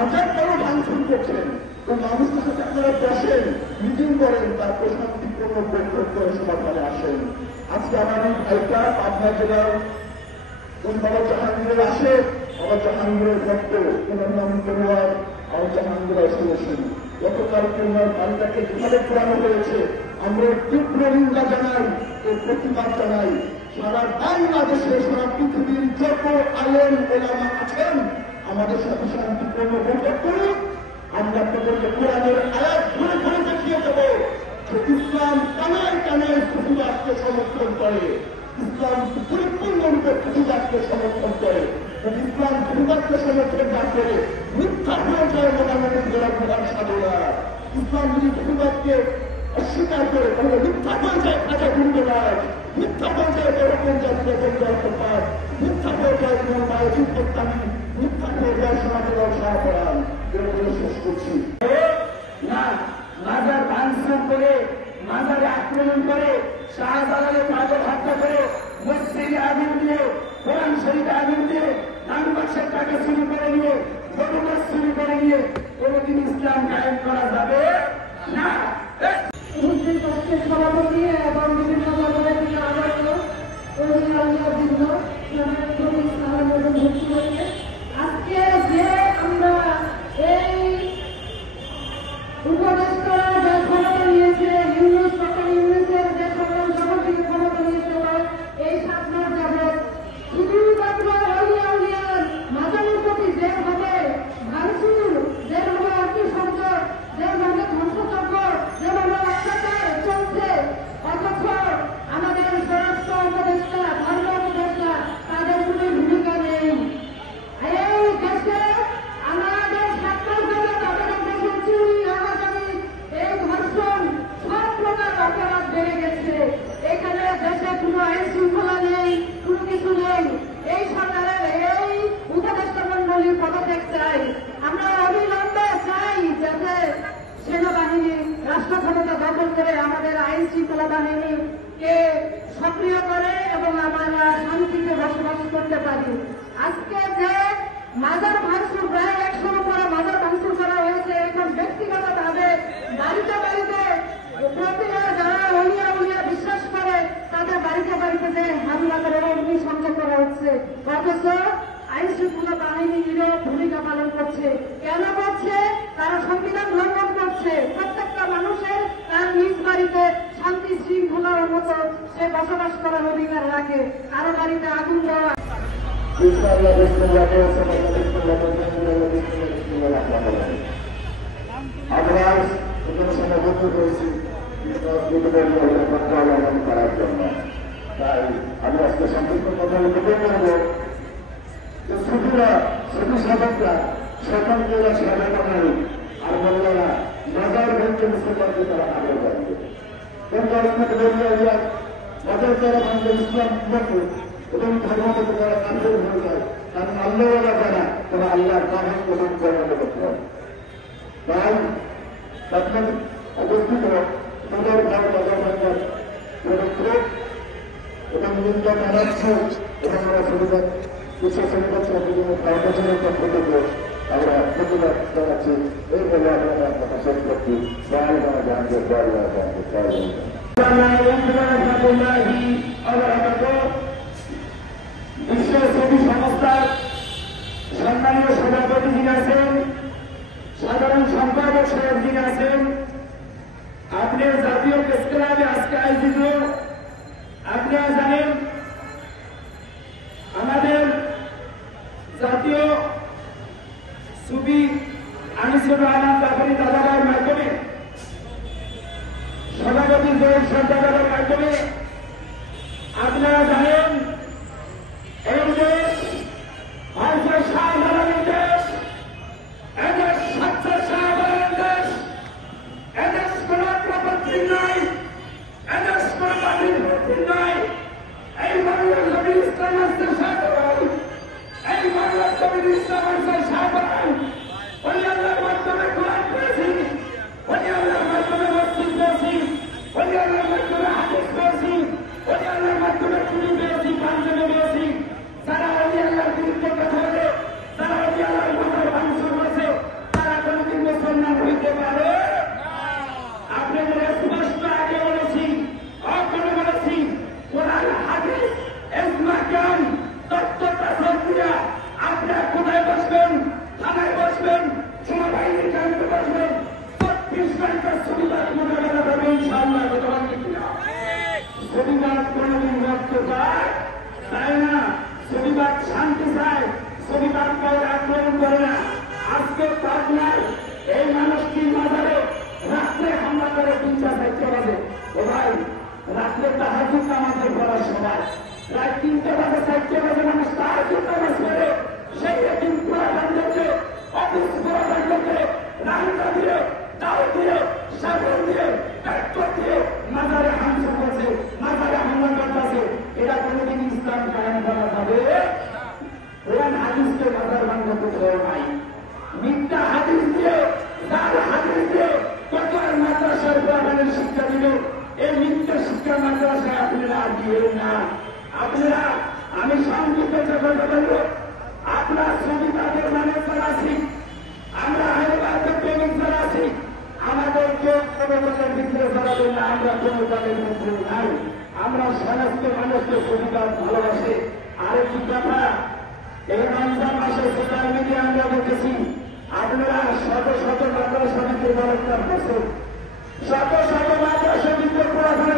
মাজারটাও ভাঙচুর করছেন। তো মানুষের সাথে আপনারা বসেন, মিটিং করেন, তারপর শান্তিপূর্ণ বৈঠক করে সমাধানে আসেন। আজকে আমার এই ভাইটা পাবনা জেলার ওই বাবা জাহাঙ্গীরের আসে, বাবা জাহাঙ্গীরের ভক্ত, ওনার নাম তরোয়ার, বাবা জাহাঙ্গীর এসেছেন। গতকালকে ওনার বাড়িটাকে যেভাবে পুরানো হয়েছে, আমরা তীব্র নিন্দা জানাই, এর প্রতিবাদ জানাই। সারা বাংলাদেশে, সারা পৃথিবীর যত আলেম ওলামা আছেন, আমাদের সাথে শান্তিপূর্ণ বৈঠক করুন। আমরা আপনাদেরকে কোরআনের আয়াত ঘুরে ঘুরে দেখিয়ে দেব যে ইসলাম কানায় কানায় প্রতিবাদকে সমর্থন করে, ইসলাম পরিপূর্ণরূপে প্রতিবাদকে সমর্থন করে। ইসলাম প্রতিবাদকে সমর্থন না করে মিথ্যা হয়ে যায় মোটামুটি জেলা প্রধান সাধনা। ইসলাম যদি প্রতিবাদকে অস্বীকার করে তাহলে মিথ্যা হয়ে যায় খাজা গুন্ডরাজ, মিথ্যা হয়ে যায় এরকম জাতীয় পঞ্চায়েত, মিথ্যা হয়ে যায় তোমার মায়ের যুদ্ধত্যাগী, মিথ্যা হয়ে যায় সমাজের সাহায্য। এরকম শেষ করছি না, মাজার ভাঙচুর করে, মাজারে আক্রমণ করে, শাহজালালে মাজার হত্যা করে, মসজিদে আগুন দিয়ে, কোরআন শরীফে আগুন দিয়ে, দান বাক্সের টাকা চুরি করে নিয়ে, গরুমাস চুরি করে নিয়ে কোনদিন ইসলাম কায়েম করা যাবে না। সভাপতি এবং বিভিন্ন দলের আজকে যে আমরা এই উপদেষ্টা যে ক্ষমতা নিয়েছে, ইউনুস ডক্টর ইউনুসের যে ক্ষমতা, যখন থেকে ক্ষমতা নিয়েছে এই 7 মাস যাবৎ শুধুমাত্র আউলিয়ার মাজারের প্রতি যেভাবে ভাঙচুর, যেভাবে অগ্নিসংযোগ, যেভাবে ধ্বংসযজ্ঞ, যেভাবে অত্যাচার চলছে, অথচ আমাদের স্বরাষ্ট্র উপদেষ্টা, ধর্ম উপদেষ্টা তাদের কোনো ভূমিকা নেই। এই দেশে আমাদের 7 মাস যাবৎ আমাদের দেশে চুরি, রাহাজানি, এই ধর্ষণ, সব প্রকার অপরাধ বেড়ে গেছে। এখানে দেশে কোনো আইন শৃঙ্খলা নেই, কোনো কিছু নেই। এই সরকারের এই উপদেষ্টা মন্ডলীর পদত্যাগ চাই। আমরা অবিলম্বে চাই যাতে সেনাবাহিনী রাষ্ট্র ক্ষমতা দখল করে আমাদের আইন শৃঙ্খলা বাহিনীকে সক্রিয় করে এবং আমরা শান্তিতে বসবাস করতে পারি। আজকে যে মাজার ভাঙচুর, প্রায় 100 উপরে মাজার ভাঙচুর করা হয়েছে, এখন ব্যক্তিগতভাবে বাড়িতে বাড়িতে প্রতিটা যারা উলিয়া বিশ্বাস করে তাদের বাড়িতে বাড়িতে যে হামলা করে অগ্নিসংযোগ করা হচ্ছে, অথচ আইন শৃঙ্খলা বাহিনী নিরব ভূমিকা পালন করছে। কেন করছে? তারা সংবিধান লঙ্ঘন করছে। প্রত্যেকটা মানুষের তার নিজ বাড়িতে শান্তি শৃঙ্খলার মতো সে বসবাস করার অধিকার রাখে। কারো বাড়িতে আগুন দেওয়া আমরা এখানে সমাবদ্ধ করেছি করার জন্য। তাই আমি আজকে সংক্ষিপ্ত কথা বলতে পারব যে ছুটিরা, ছুটি সাধকরা সকালকে সাজানো নাই, আর মোল্লারা মাজার ভেঙে মুসলমানকে তারা আগে বাড়বে। মাজার যারা ভাঙবে ইসলাম মতো এবং ধর্মমতো তারা কাফের হয়ে যায়। কারণ আল্লাহওয়ালা যারা তারা আল্লাহর কাহান প্রদান করানো করতে। তাই আপনাদের অবস্থিত সদর ভাগ বাজার ভাঙার এবং নিন্দা জানাচ্ছি এবং আমরা শনিবার বিশ্ব শনিবার কর্মচারীর পক্ষ থেকে আমরা প্রতিবাদ জানাচ্ছি। এই বলে আমরা কথা শেষ করছি। বিশ্ব ছবি সংস্থার সম্মানীয় সভাপতি যিনি আছেন, সাধারণ সম্পাদক সাহেব যিনি আছেন, আপনার জাতীয় প্রেস ক্লাবে আজকে আয়োজিত, আপনারা জানেন আমাদের জাতীয় সুফি আনিসুর রহমান কাফেরী দাদার মাধ্যমে, সভাপতি জয়ীর সরকারের মাধ্যমে আপনারা জানেন এই দেশ ভারতীয় শাহজালালের দেশ, এদেশ স্বচ্ছ শাহজালালের দেশ, এদেশ কোন প্রপত্তি নয়, এদেশ কোন বাড়ির প্রতি নয়। এই বাংলার নবী ইসলাম আসছে শাহজালাল, এই বাংলার নবী ইসলাম আসছে শাহজালাল। ওই আল্লাহর মাধ্যমে কোরআন পেয়েছি, ওই আল্লাহর মাধ্যমে মসজিদ পেয়েছি, ওই আল্লাহর মাধ্যমে হাদিস পেয়েছি, ওই আল্লাহর মাধ্যমে চুরি পেয়েছি, পাঞ্জাবি পেয়েছি। যারা ওই আল্লাহর বিরুদ্ধে কথা বলে, যারা ওই আল্লাহর মাথায় ভাঙচুর করেছে, আজকে পাটনায় এই মানুষটির মাঝারে রাত্রে হামলা করে 3-4 বাজে। ও ভাই, রাত্রে তাহাজ্জুদ নামাজের পড়ার সময় প্রায় 3টে বাজে 4টে বাজে মানুষ তাহাজ্জুদ নামাজ পড়ে সেই এতিম পুরাতনদেরকে অফিস পুরাতনদেরকে রাহিতা দিয়ে দাও দিয়ে সাগর দিয়ে ট্রাক্টর দিয়ে মাজারে হামলা করছে, মাজারে হামলা করতেছে। এটা কোনোদিন ইসলাম কায়েম করা যাবে? কোরআন হাদিসকে মাজার ভাঙা কোথাও নাই। মিথ্যা হাদিস দিয়ে, জাল হাদিস দিয়ে কত মাদ্রাসার কোরআনের শিক্ষা দিল। এই মিথ্যা শিক্ষা মাদ্রাসায় আপনারা দিয়েন না। আপনারা, আমি সংক্ষিপ্ত কথা বলব, আপনার সুবিধাদের মানে যারা আছি, আমরা হায়দ্রাবাদের প্রেমিক যারা আছি, আমাদেরকে প্রবচনের ভিতরে ধরাবেন না। আমরা কোনো দলের মধ্যে নাই। আমরা সমস্ত মানুষকে সুবিধা ভালোবাসে। আরেকটি কথা, এই রমজান মাসে সোশ্যাল মিডিয়া আমরা দেখেছি আপনারা শত শত মাদ্রাসা ভিতরে বলৎকার করছেন, শত শত মাদ্রাসা ভিতরে পড়াশোনা